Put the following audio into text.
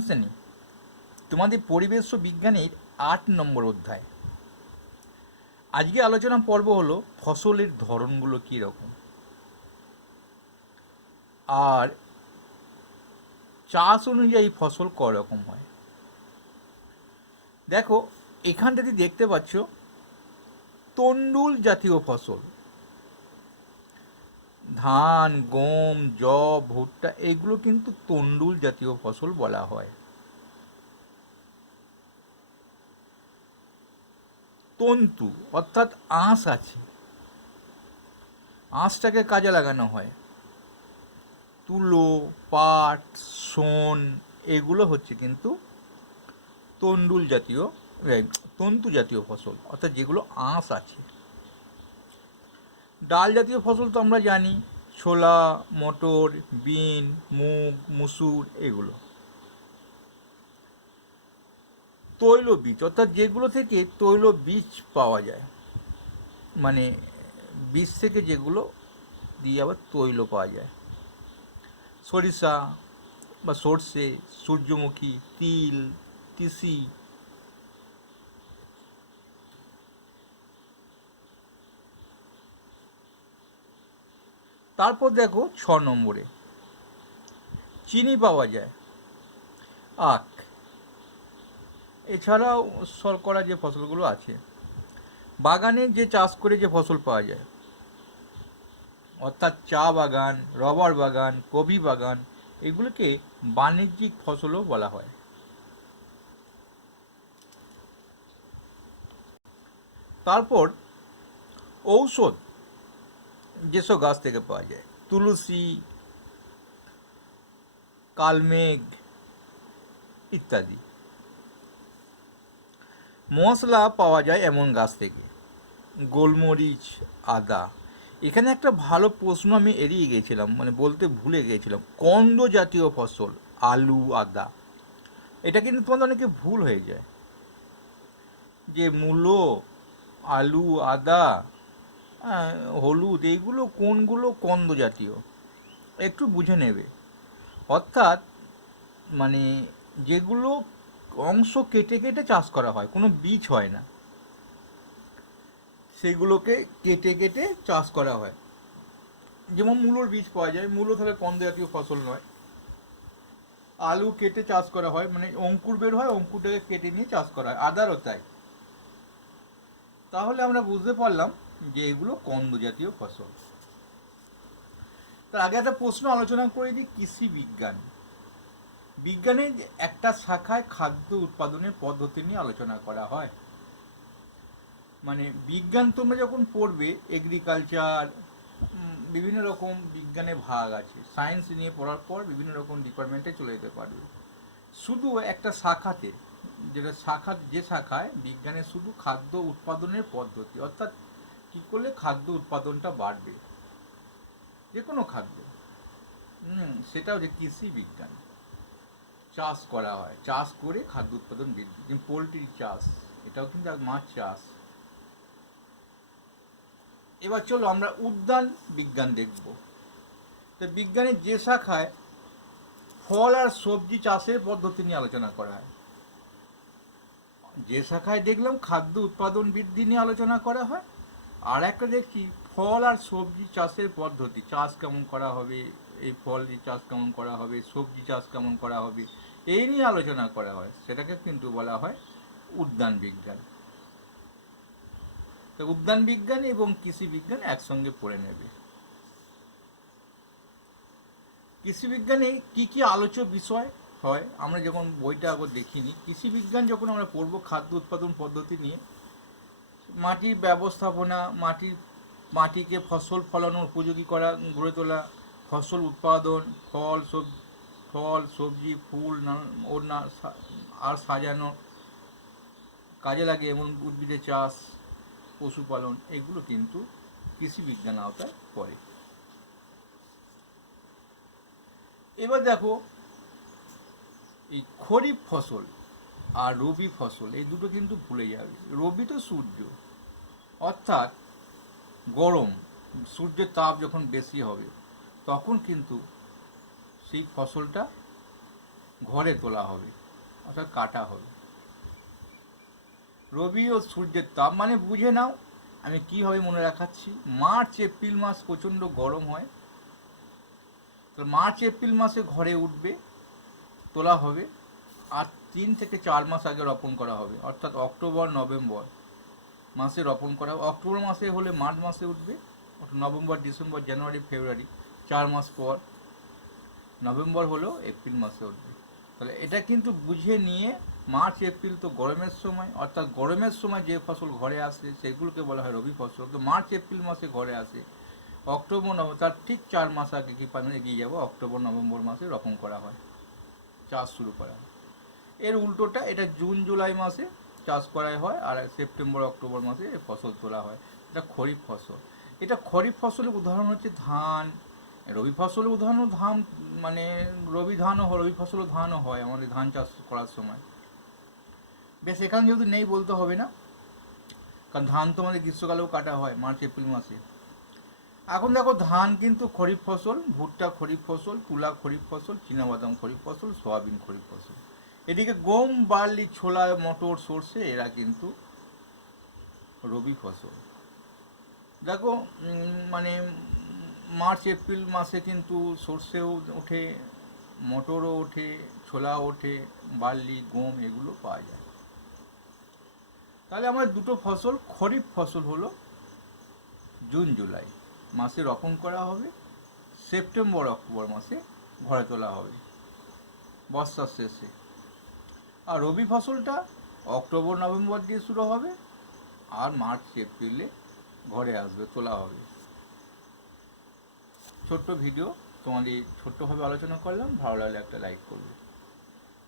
শ্রেণি তোমাদের পরিবেশ ও বিজ্ঞানের আট নম্বর অধ্যায়। আজকে আলোচনা পর্ব হলো ফসলের ধরনগুলো কী রকম আর চাষ অনুযায়ী ফসল ক রকম হয়। দেখো, এখানটাতে দেখতে পাচ্ছ তন্ডুল জাতীয় ফসল। ধান, গম জব ভুট্টা, এগুলো কিন্তু তন্ডুল জাতীয় ফসল বলা হয়। তন্তু, অর্থাৎ আঁশ আছে। আঁশটাকে কাজে লাগানো হয়। তুলো, পাট সোন এগুলো হচ্ছে কিন্তু তন্ডুল জাতীয়, তন্তু জাতীয় ফসল, অর্থাৎ যেগুলো আঁশ আছে। ডাল জাতীয় ফসল তো আমরা জানি, ছোলা, মটর, বিন, মুগ, মুসুর, এগুলো। তৈল বীজ অর্থাৎ যেগুলো থেকে তৈল বীজ পাওয়া যায় মানে বীজ থেকে যেগুলো দিয়ে আবার তৈল পাওয়া যায়। সরিষা বা সর্ষে, সূর্যমুখী, তিল, তিসি তারপর দেখো ছ নম্বরে। চিনি পাওয়া যায়। আখ। এছাড়াও শর্করা যে ফসলগুলো আছে, বাগানে যে চাষ করে যে ফসল পাওয়া যায়, অর্থাৎ চা বাগান, রবার বাগান কবি বাগান, এগুলোকে বাণিজ্যিক ফসলও বলা হয়। তারপর ঔষধ। যেসব গাছ থেকে পাওয়া যায় তুলসী কালমেঘ ইত্যাদি মশলা পাওয়া যায় এমন গাছ থেকে গোলমরিচ আদা এখানে একটা ভালো প্রশ্ন আমি এড়িয়ে গিয়েছিলাম মানে বলতে ভুলে গিয়েছিলাম কন্দ জাতীয় ফসল আলু আদা এটা কিন্তু তোমাদের অনেকে ভুল হয়ে যায়। যে মূলো, আলু, আদা হলুদ, এইগুলো কোনগুলো কন্দ জাতীয়? একটু বুঝে নেবে। অর্থাৎ মানে যেগুলো অংশ কেটে কেটে চাষ করা হয়, কোনো বীজ হয় না। সেগুলোকে কেটে কেটে চাষ করা হয়। যেমন মূলোর বীজ পাওয়া যায়, মূলো তাহলে কন্দ জাতীয় ফসল নয়। আলু কেটে চাষ করা হয় মানে অঙ্কুর বের হয়, অঙ্কুরটাকে কেটে নিয়ে চাষ করা হয়। আদারও তাই। তাহলে আমরা বুঝতে পারলাম যে এগুলো কন্দ জাতীয় ফসল। তার আগে একটা প্রশ্ন আলোচনা করে দিই, কৃষি বিজ্ঞান। বিজ্ঞানের একটা শাখায় খাদ্য উৎপাদনের পদ্ধতি নিয়ে আলোচনা করা হয়। মানে বিজ্ঞান তোমরা যখন পড়বে এগ্রিকালচার বিভিন্ন রকম বিজ্ঞানে ভাগ আছে। সায়েন্স নিয়ে পড়ার পর বিভিন্ন রকম ডিপার্টমেন্টে চলে যেতে পারবে। শুধু একটা শাখাতে, যেটা শাখা, যে শাখায় বিজ্ঞানে শুধু খাদ্য উৎপাদনের পদ্ধতি, অর্থাৎ কী করলে খাদ্য উৎপাদনটা বাড়বে? যে কোনো খাদ্য। হুম সেটা হচ্ছে কৃষি বিজ্ঞান। চাষ করা হয়। চাষ করে খাদ্য উৎপাদন বৃদ্ধি। যেমন পোলট্রির চাষ, এটাও কিন্তু মাছ চাষ। এবার চলো আমরা উদ্যান বিজ্ঞান দেখব। তো বিজ্ঞানের যে শাখায় ফল আর সবজি চাষের পদ্ধতি নিয়ে আলোচনা করা হয়। যে শাখায় দেখলাম খাদ্য উৎপাদন বৃদ্ধি নিয়ে আলোচনা করা হয় আর একটা দেখছি, ফল আর সবজি চাষের পদ্ধতি, চাষ কেমন করা হবে, এই ফল চাষ কেমন করা হবে, সবজি চাষ কেমন করা হবে, এই নিয়ে আলোচনা করা হয়। সেটাকে কিন্তু বলা হয় উদ্যান বিজ্ঞান। তো উদ্যান বিজ্ঞান এবং কৃষি বিজ্ঞান একসঙ্গে পড়ে নেবে। কৃষি বিজ্ঞানে কি কি আলোচ্য বিষয় হয়? আমরা যখন বইটা আগে দেখিনি, কৃষি বিজ্ঞান যখন আমরা পড়ব খাদ্য উৎপাদন পদ্ধতি নিয়ে মাটির ব্যবস্থাপনা, মাটির, মাটিকে ফসল ফলানোর উপযোগী করা, গড়ে তোলা, ফসল উৎপাদন, ফল, সব, ফল, সবজি, ফুল না আর সাজানো কাজে লাগে এমন উদ্ভিদের চাষ, পশুপালন, এগুলো কিন্তু কৃষি বিজ্ঞান আওতায় পড়ে। এবার দেখো, এই খরিফ ফসল আর রবি ফসল, এই দুটো কিন্তু ভুলে যাবে। রবি তো সূর্য। অর্থাৎ গরম, সূর্যের তাপ যখন বেশি হবে, তখন কিন্তু সেই ফসলটা ঘরে তোলা হবে, অর্থাৎ কাটা হবে। রবি ও সূর্যের তাপ মানে বুঝে নাও, আমি কীভাবে মনে রাখাচ্ছি? মার্চ, এপ্রিল মাস প্রচণ্ড গরম হয়, তো মার্চ, এপ্রিল মাসে ঘরে উঠবে, তোলা হবে, আর তিন থেকে চার মাস আগে রোপণ করা হবে, অর্থাৎ অক্টোবর, নভেম্বর। মাসে রোপণ করা হবে অক্টোবর মাসে হলে মার্চ মাসে উঠবে নভেম্বর, ডিসেম্বর, জানুয়ারি, ফেব্রুয়ারি, চার মাস পর। নভেম্বর হলেও এপ্রিল মাসে উঠবে। তাহলে এটা কিন্তু বুঝে নিয়ে মার্চ, এপ্রিল তো গরমের সময়, অর্থাৎ গরমের সময় যে ফসল ঘরে আসে, সেগুলোকে বলা হয় রবি ফসল। তো মার্চ, এপ্রিল মাসে ঘরে আসে, অক্টোবর, নভেম্বর, তার ঠিক চার মাস আগে কি পানি এগিয়ে যাব? অক্টোবর, নভেম্বর মাসে রোপণ করা হয়, চাষ শুরু করা হয়। এর উল্টোটা এটা জুন, জুলাই মাসে চাষ করাই হয় আর সেপ্টেম্বর, অক্টোবর মাসে ফসল তোলা হয়। এটা খরিফ ফসল। এটা খরিফ ফসলের উদাহরণ হচ্ছে ধান। রবি ফসলের উদাহরণ ধান মানে রবি ধানও হয়, রবি ফসলও ধানও হয় আমাদের ধান চাষ করার সময়। বেশ, এখানে যেহেতু নেই বলতে হবে না, কারণ ধান তো আমাদের গ্রীষ্মকালেও কাটা হয়, মার্চ, এপ্রিল মাসে। এখন দেখো ধান কিন্তু খরিফ ফসল, ভুট্টা খরিফ ফসল, তুলা খরিফ ফসল, চীনাবাদাম খরিফ ফসল, সোয়াবিন খরিফ ফসল। এদিকে গম, বার্লি, ছোলা, মটর, সর্ষে, এরা কিন্তু রবি ফসল। দেখো মানে মার্চ, এপ্রিল মাসে কিন্তু সর্ষেও ওঠে, মটরও ওঠে ছোলা ওঠে, বার্লি, গম এগুলো পাওয়া যায়। তাহলে আমার দুটো ফসল, খরিফ ফসল হলো জুন, জুলাই মাসে রোপণ করা হবে, সেপ্টেম্বর, অক্টোবর মাসে ঘরে তোলা হবে, বর্ষার শেষে। আর রবি ফসলটা অক্টোবর, নভেম্বর দিয়ে শুরু হবে আর মার্চ, এপ্রিলে ঘরে আসবে, তোলা হবে। ছোট্ট ভিডিও, তোমাদের ছোট্টভাবে আলোচনা করলাম, ভালো লাগলে একটা লাইক করবে।